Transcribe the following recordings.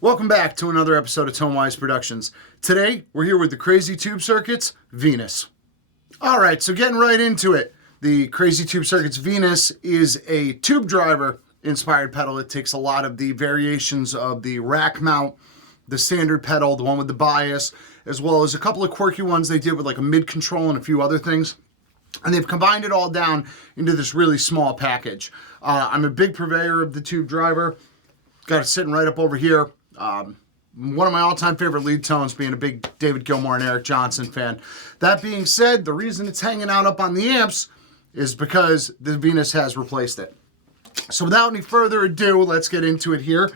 Welcome back to another episode of ToneWise Productions. Today, we're here with the Crazy Tube Circuits Venus. All right, so getting right into it. The Crazy Tube Circuits Venus is a tube driver inspired pedal. It takes a lot of the variations of the rack mount, the standard pedal, the one with the bias, as well as a couple of quirky ones they did with like a mid control and a few other things. And they've combined it all down into this really small package. I'm a big purveyor of the tube driver. Got it sitting right up over here. One of my all-time favorite lead tones, being a big David Gilmour and Eric Johnson fan. That being said, the reason it's hanging out up on the amps is because the Venus has replaced it. So without any further ado, let's get into it here.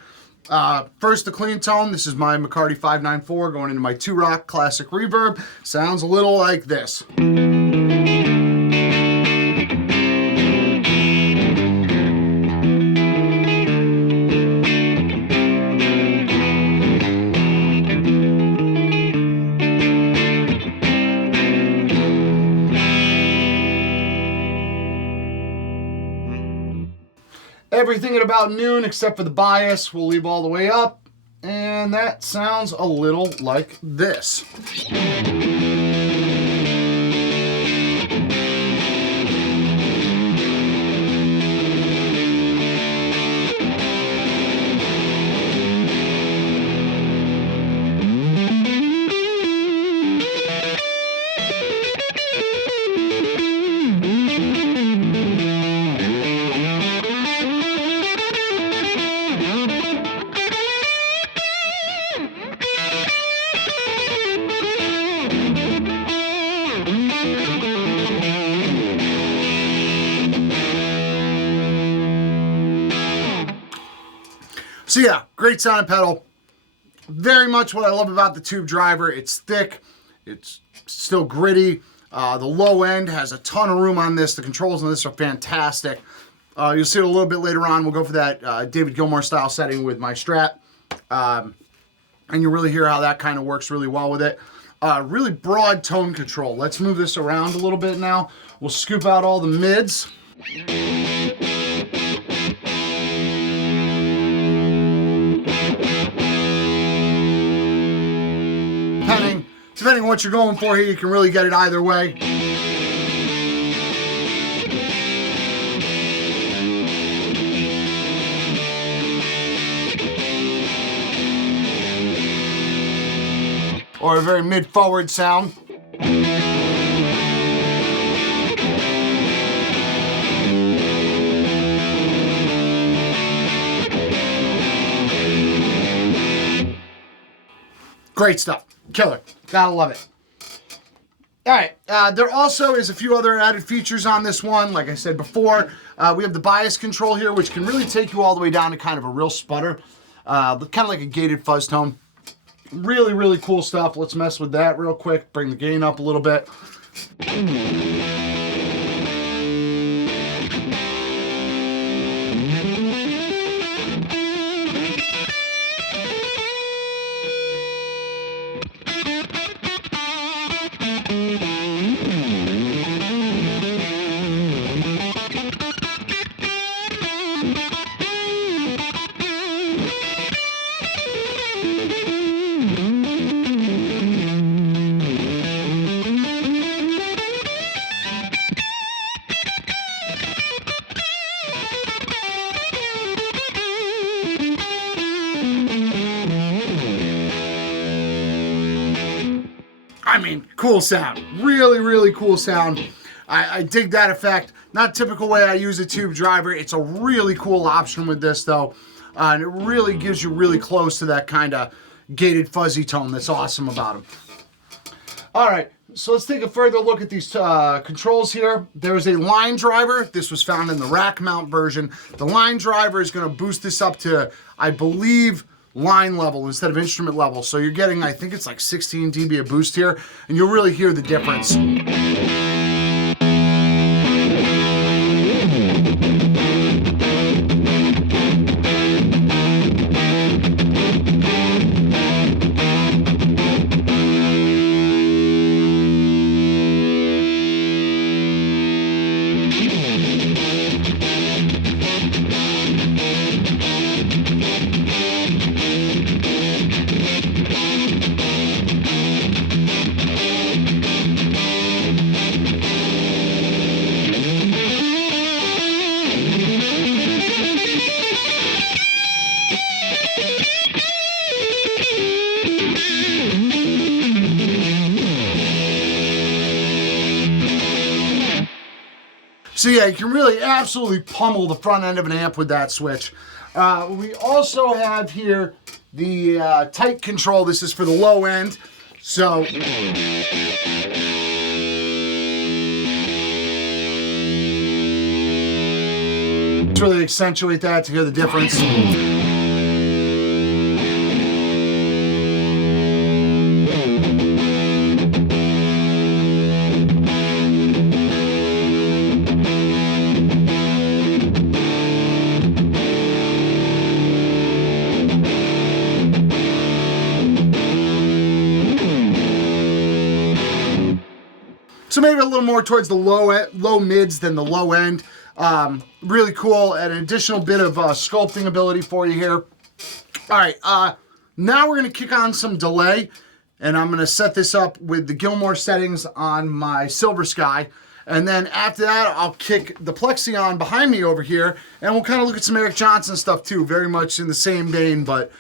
First, the clean tone. This is my McCarty 594 going into my 2-Rock Classic Reverb. Sounds a little like this. Everything at about noon except for the bias we'll leave all the way up, and that sounds a little like this. So yeah, great sounding pedal. Very much what I love about the tube driver. It's thick, it's still gritty. The low end has a ton of room on this. The controls on this are fantastic. You'll see it a little bit later on. We'll go for that David Gilmour style setting with my Strat. And you'll really hear how that kind of works really well with it. Really broad tone control. Let's move this around a little bit now. We'll scoop out all the mids. Depending on what you're going for here, you can really get it either way. Or a very mid-forward sound. Great stuff. Killer. Gotta love it. All right. There also is a few other added features on this one. Like I said before, we have the bias control here, which can really take you all the way down to kind of a real sputter. Kind of like a gated fuzz tone. Really, really cool stuff. Let's mess with that real quick. Bring the gain up a little bit. Cool sound. Really, really cool sound. I dig that effect. Not typical way I use a tube driver. It's a really cool option with this though. And it really gives you really close to that kind of gated fuzzy tone that's awesome about them. All right, so let's take a further look at these controls here. There's a line driver. This was found in the rack mount version. The line driver is going to boost this up to, I believe, line level instead of instrument level. So you're getting, I think it's like 16 dB of boost here, and you'll really hear the difference. So yeah, you can really absolutely pummel the front end of an amp with that switch. We also have here the tight control. This is for the low end. So let's really accentuate that to hear the difference. So maybe a little more towards the low mids than the low end. Really cool, and an additional bit of sculpting ability for you here. All right, now we're gonna kick on some delay, and I'm gonna set this up with the Gilmour settings on my Silver Sky. And then after that, I'll kick the Plexi on behind me over here, and we'll kind of look at some Eric Johnson stuff too, very much in the same vein, but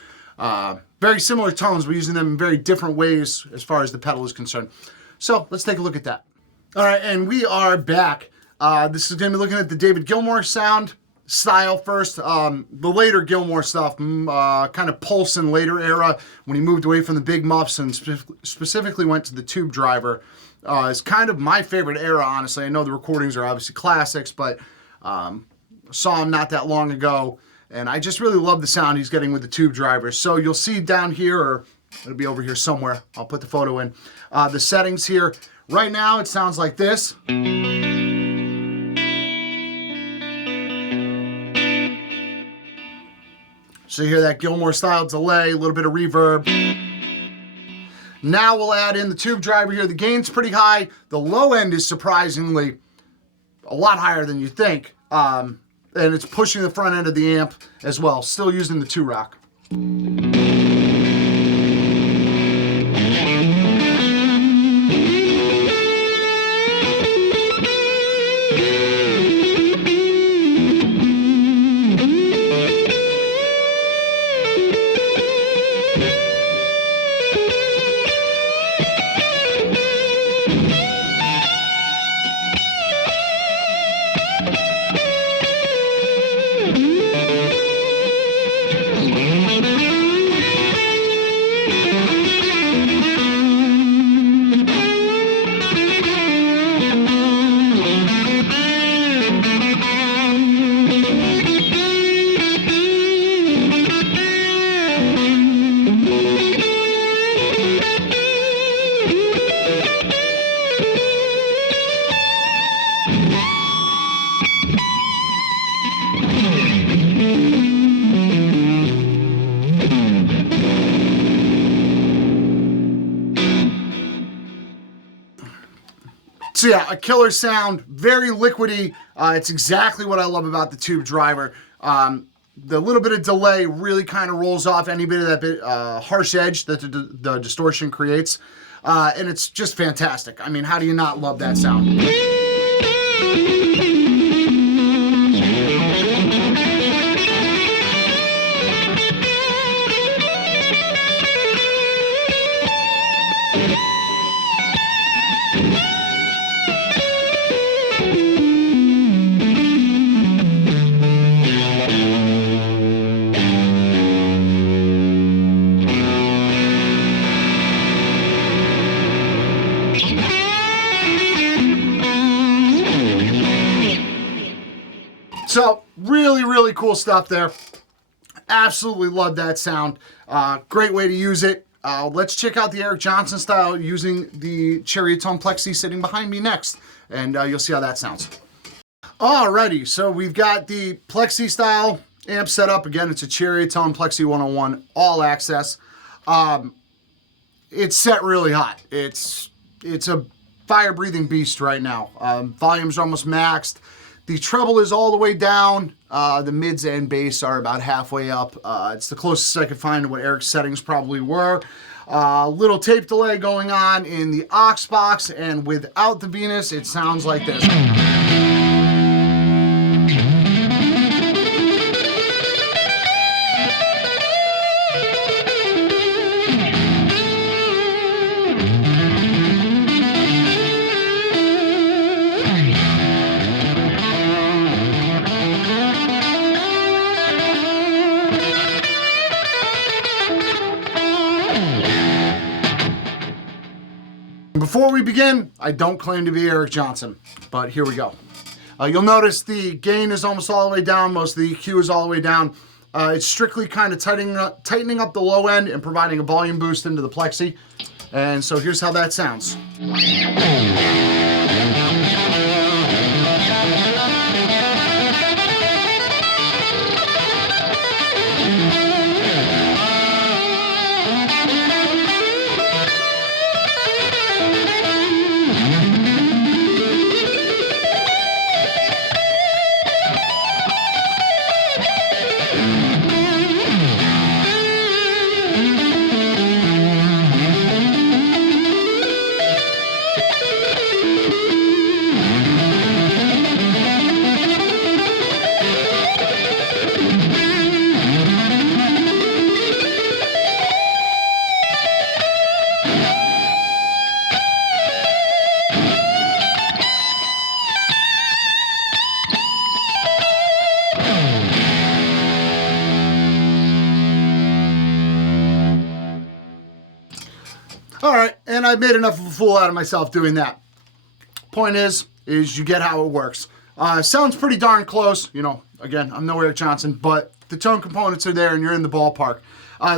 very similar tones. We're using them in very different ways as far as the pedal is concerned. So let's take a look at that. All right, and we are back. This is gonna be looking at the David Gilmour sound style first. The later Gilmour stuff, kind of Pulse and later era, when he moved away from the big muffs and specifically went to the tube driver, is kind of my favorite era, honestly. I know the recordings are obviously classics, but saw him not that long ago, and I just really love the sound he's getting with the tube driver. So you'll see down here, or it'll be over here somewhere, I'll put the photo in, the settings here. Right now, it sounds like this. So you hear that Gilmour style delay, a little bit of reverb. Now we'll add in the tube driver here. The gain's pretty high. The low end is surprisingly a lot higher than you think. And it's pushing the front end of the amp as well, still using the 2-rock. So yeah, a killer sound, very liquidy. It's exactly what I love about the tube driver. The little bit of delay really kind of rolls off any bit of that bit, harsh edge that the distortion creates. And it's just fantastic. I mean, how do you not love that sound? So really, really cool stuff there. Absolutely love that sound. Great way to use it. Let's check out the Eric Johnson style using the Cherry Tone Plexi sitting behind me next, and you'll see how that sounds. Alrighty, so we've got the Plexi style amp set up. Again, it's a Cherry Tone Plexi 101 all access. It's set really hot. It's a fire-breathing beast right now. Volumes are almost maxed. The treble is all the way down. The mids and bass are about halfway up. It's the closest I could find to what Eric's settings probably were. Little tape delay going on in the aux box, and without the Venus, it sounds like this. Before we begin, I don't claim to be Eric Johnson, but here we go. You'll notice the gain is almost all the way down, most of the EQ is all the way down. It's strictly kind of tightening up the low end and providing a volume boost into the Plexi. And so here's how that sounds. All right, and I made enough of a fool out of myself doing that. Point is you get how it works. Sounds pretty darn close. You know, again, I'm no Eric Johnson, but the tone components are there and you're in the ballpark.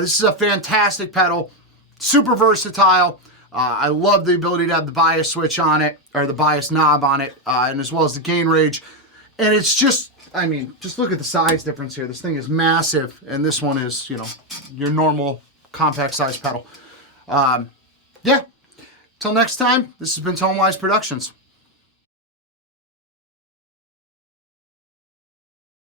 This is a fantastic pedal, super versatile. I love the ability to have the bias switch on it, or the bias knob on it, and as well as the gain range. And it's just, I mean, just look at the size difference here. This thing is massive, and this one is, you know, your normal compact size pedal. Yeah. Till next time, this has been Tonewise Productions.